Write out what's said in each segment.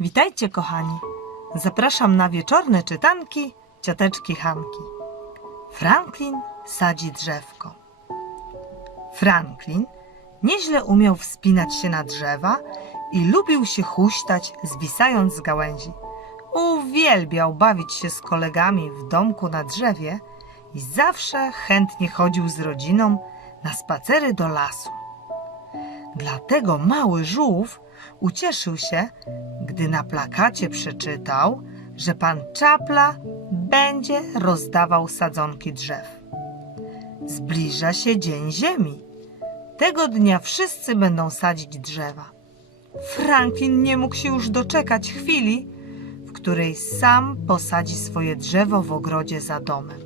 Witajcie kochani! Zapraszam na wieczorne czytanki cioteczki Hanki. Franklin sadzi drzewko. Franklin nieźle umiał wspinać się na drzewa i lubił się huśtać, zwisając z gałęzi. Uwielbiał bawić się z kolegami w domku na drzewie i zawsze chętnie chodził z rodziną na spacery do lasu. Dlatego mały żółw ucieszył się, gdy na plakacie przeczytał, że pan Czapla będzie rozdawał sadzonki drzew. Zbliża się Dzień Ziemi. Tego dnia wszyscy będą sadzić drzewa. Franklin nie mógł się już doczekać chwili, w której sam posadzi swoje drzewo w ogrodzie za domem.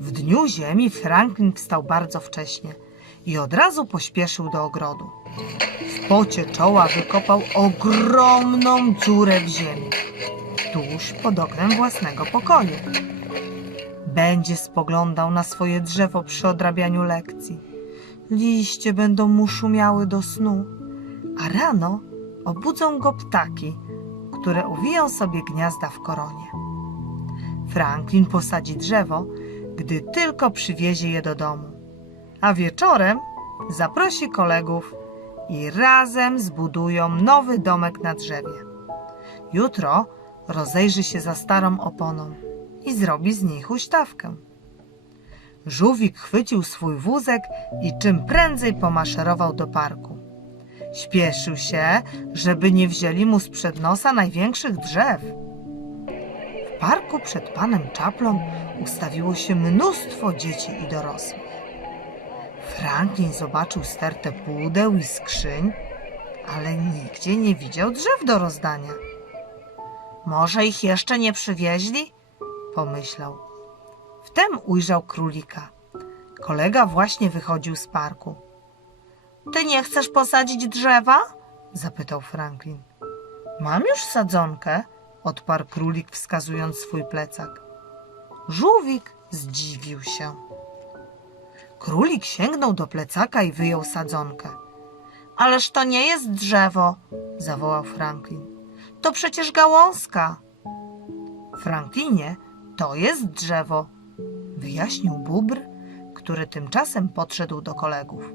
W dniu ziemi Franklin wstał bardzo wcześnie – i od razu pośpieszył do ogrodu. W pocie czoła wykopał ogromną dziurę w ziemi, tuż pod oknem własnego pokoju. Będzie spoglądał na swoje drzewo przy odrabianiu lekcji. Liście będą mu szumiały do snu, a rano obudzą go ptaki, które uwiją sobie gniazda w koronie. Franklin posadzi drzewo, gdy tylko przywiezie je do domu a wieczorem zaprosi kolegów i razem zbudują nowy domek na drzewie. Jutro rozejrzy się za starą oponą i zrobi z niej huśtawkę. Żółwik chwycił swój wózek i czym prędzej pomaszerował do parku. Śpieszył się, żeby nie wzięli mu sprzed nosa największych drzew. W parku przed panem Czaplą ustawiło się mnóstwo dzieci i dorosłych. Franklin zobaczył stertę pudeł i skrzyń, ale nigdzie nie widział drzew do rozdania. Może ich jeszcze nie przywieźli? pomyślał. Wtem ujrzał królika. Kolega właśnie wychodził z parku. Ty nie chcesz posadzić drzewa? zapytał Franklin. Mam już sadzonkę, odparł królik, wskazując swój plecak. Żółwik zdziwił się. Królik sięgnął do plecaka i wyjął sadzonkę. Ależ to nie jest drzewo, zawołał Franklin. To przecież gałązka. Franklinie, to jest drzewo, wyjaśnił bóbr, który tymczasem podszedł do kolegów.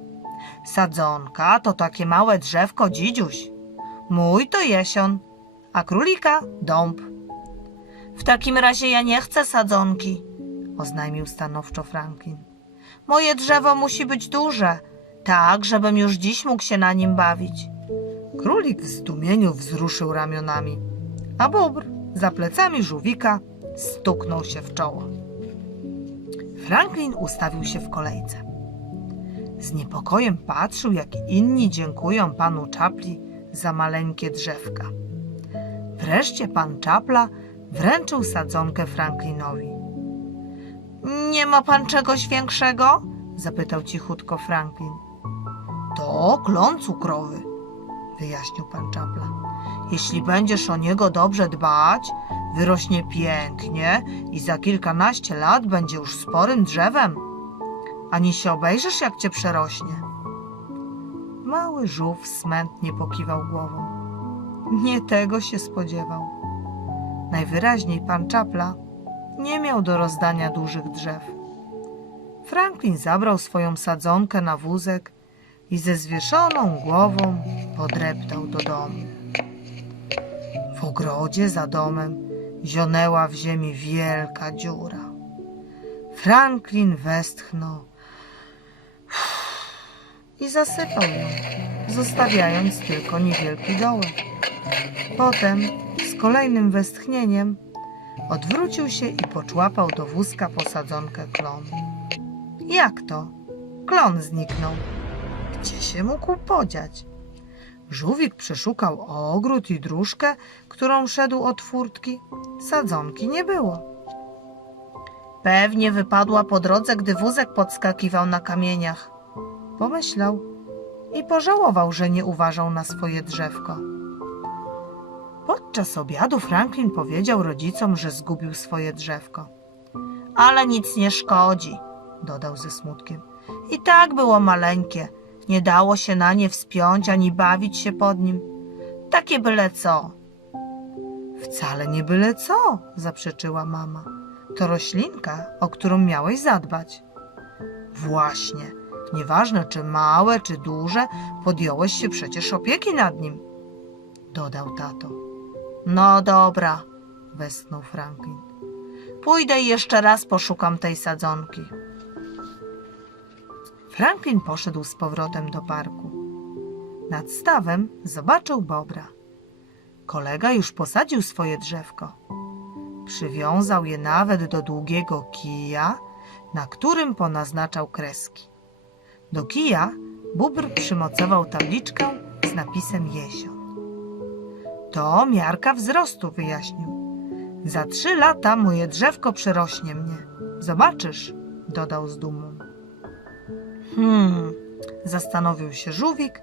Sadzonka to takie małe drzewko dzidziuś. Mój to jesion, a królika dąb. W takim razie ja nie chcę sadzonki, oznajmił stanowczo Franklin. Moje drzewo musi być duże, tak, żebym już dziś mógł się na nim bawić. Królik w zdumieniu wzruszył ramionami, a bóbr za plecami żółwika stuknął się w czoło. Franklin ustawił się w kolejce. Z niepokojem patrzył, jak inni dziękują panu Czapli za maleńkie drzewka. Wreszcie pan Czapla wręczył sadzonkę Franklinowi. Nie ma pan czegoś większego? zapytał cichutko Franklin. To klon cukrowy, wyjaśnił pan Czapla. Jeśli będziesz o niego dobrze dbać, wyrośnie pięknie i za kilkanaście lat będzie już sporym drzewem. Ani się obejrzysz, jak cię przerośnie. Mały żółw smętnie pokiwał głową. Nie tego się spodziewał. Najwyraźniej pan Czapla nie miał do rozdania dużych drzew. Franklin zabrał swoją sadzonkę na wózek i ze zwieszoną głową podreptał do domu. W ogrodzie za domem zionęła w ziemi wielka dziura. Franklin westchnął i zasypał ją, zostawiając tylko niewielki dołek. Potem z kolejnym westchnieniem Odwrócił się i poczłapał do wózka posadzonkę klon. Jak to? Klon zniknął. Gdzie się mógł podziać? Żółwik przeszukał ogród i dróżkę, którą szedł od furtki. Sadzonki nie było. Pewnie wypadła po drodze, gdy wózek podskakiwał na kamieniach. Pomyślał i pożałował, że nie uważał na swoje drzewko. Podczas obiadu Franklin powiedział rodzicom, że zgubił swoje drzewko. Ale nic nie szkodzi, dodał ze smutkiem. I tak było maleńkie. Nie dało się na nie wspiąć ani bawić się pod nim. Takie byle co. Wcale nie byle co, zaprzeczyła mama. To roślinka, o którą miałeś zadbać. Właśnie, nieważne czy małe, czy duże, podjąłeś się przecież opieki nad nim, dodał tato. No dobra, westchnął Franklin. Pójdę i jeszcze raz poszukam tej sadzonki. Franklin poszedł z powrotem do parku. Nad stawem zobaczył bobra. Kolega już posadził swoje drzewko. Przywiązał je nawet do długiego kija, na którym ponaznaczał kreski. Do kija bóbr przymocował tabliczkę z napisem jezior. To miarka wzrostu wyjaśnił. Za trzy lata moje drzewko przerośnie mnie. Zobaczysz, dodał z dumą. Hmm, zastanowił się żółwik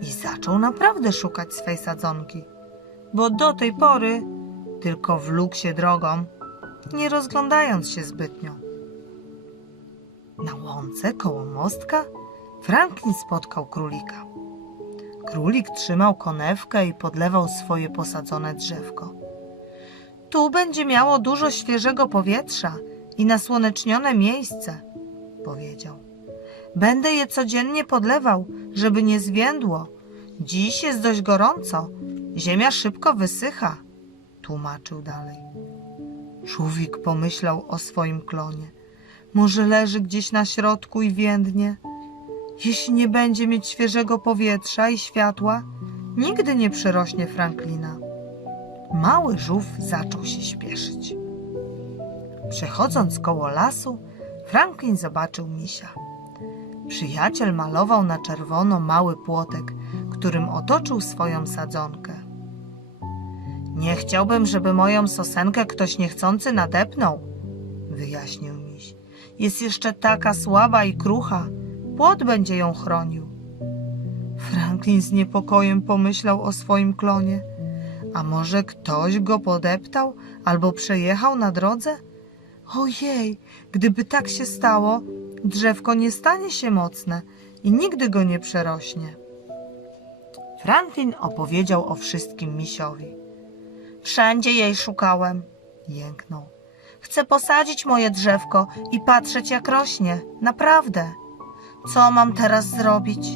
i zaczął naprawdę szukać swej sadzonki, bo do tej pory tylko wlókł się drogą, nie rozglądając się zbytnio. Na łące koło mostka Franklin spotkał królika. Królik trzymał konewkę i podlewał swoje posadzone drzewko. Tu będzie miało dużo świeżego powietrza i nasłonecznione miejsce, powiedział. Będę je codziennie podlewał, żeby nie zwiędło. Dziś jest dość gorąco, ziemia szybko wysycha, tłumaczył dalej. Człowiek pomyślał o swoim klonie. Może leży gdzieś na środku i więdnie? Jeśli nie będzie mieć świeżego powietrza i światła, nigdy nie przerośnie Franklina. Mały żółw zaczął się śpieszyć. Przechodząc koło lasu, Franklin zobaczył misia. Przyjaciel malował na czerwono mały płotek, którym otoczył swoją sadzonkę. Nie chciałbym, żeby moją sosenkę ktoś niechcący nadepnął, wyjaśnił miś. Jest jeszcze taka słaba i krucha płot będzie ją chronił. Franklin z niepokojem pomyślał o swoim klonie. A może ktoś go podeptał albo przejechał na drodze? Ojej, gdyby tak się stało, drzewko nie stanie się mocne i nigdy go nie przerośnie. Franklin opowiedział o wszystkim misiowi. Wszędzie jej szukałem, jęknął. Chcę posadzić moje drzewko i patrzeć jak rośnie, naprawdę. Co mam teraz zrobić?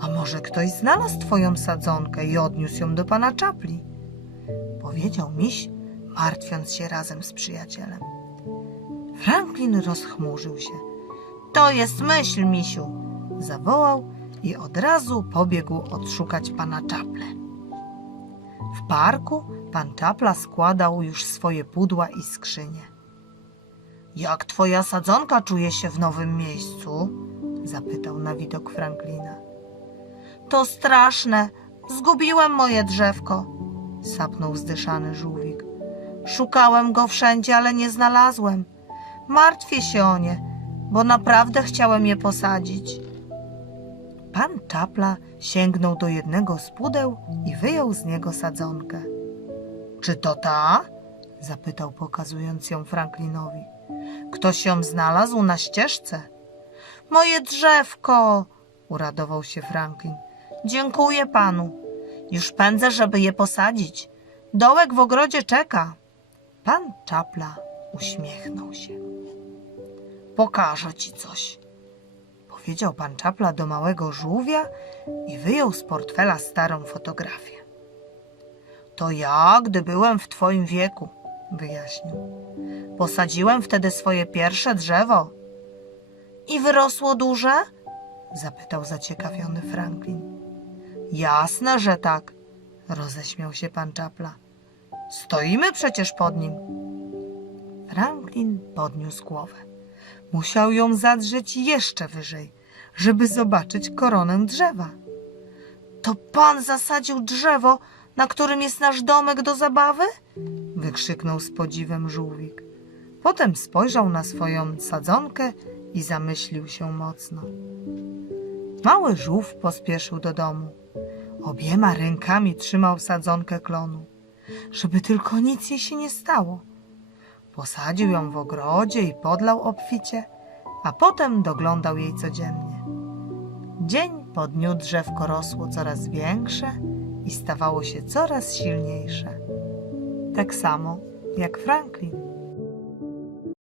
A może ktoś znalazł twoją sadzonkę i odniósł ją do pana czapli? Powiedział miś, martwiąc się razem z przyjacielem. Franklin rozchmurzył się. To jest myśl, misiu! zawołał i od razu pobiegł odszukać pana czaple. W parku pan czapla składał już swoje pudła i skrzynie. Jak twoja sadzonka czuje się w nowym miejscu? zapytał na widok Franklina. To straszne! Zgubiłem moje drzewko! sapnął zdyszany żółwik. Szukałem go wszędzie, ale nie znalazłem. Martwię się o nie, bo naprawdę chciałem je posadzić. Pan Czapla sięgnął do jednego z pudeł i wyjął z niego sadzonkę. Czy to ta? zapytał, pokazując ją Franklinowi. Ktoś ją znalazł na ścieżce. Moje drzewko! uradował się Franklin. Dziękuję panu. Już pędzę, żeby je posadzić. Dołek w ogrodzie czeka. Pan Czapla uśmiechnął się. Pokażę ci coś, powiedział pan Czapla do małego żółwia i wyjął z portfela starą fotografię. To ja, gdy byłem w twoim wieku, wyjaśnił. Posadziłem wtedy swoje pierwsze drzewo i wyrosło duże? zapytał zaciekawiony Franklin. Jasne, że tak, roześmiał się pan Czapla. Stoimy przecież pod nim. Franklin podniósł głowę. Musiał ją zadrzeć jeszcze wyżej, żeby zobaczyć koronę drzewa. To pan zasadził drzewo, na którym jest nasz domek do zabawy? wykrzyknął z podziwem żółwik. Potem spojrzał na swoją sadzonkę i zamyślił się mocno. Mały żółw pospieszył do domu. Obiema rękami trzymał sadzonkę klonu, żeby tylko nic jej się nie stało. Posadził ją w ogrodzie i podlał obficie, a potem doglądał jej codziennie. Dzień po dniu drzewko rosło coraz większe i stawało się coraz silniejsze. Tak samo jak Franklin.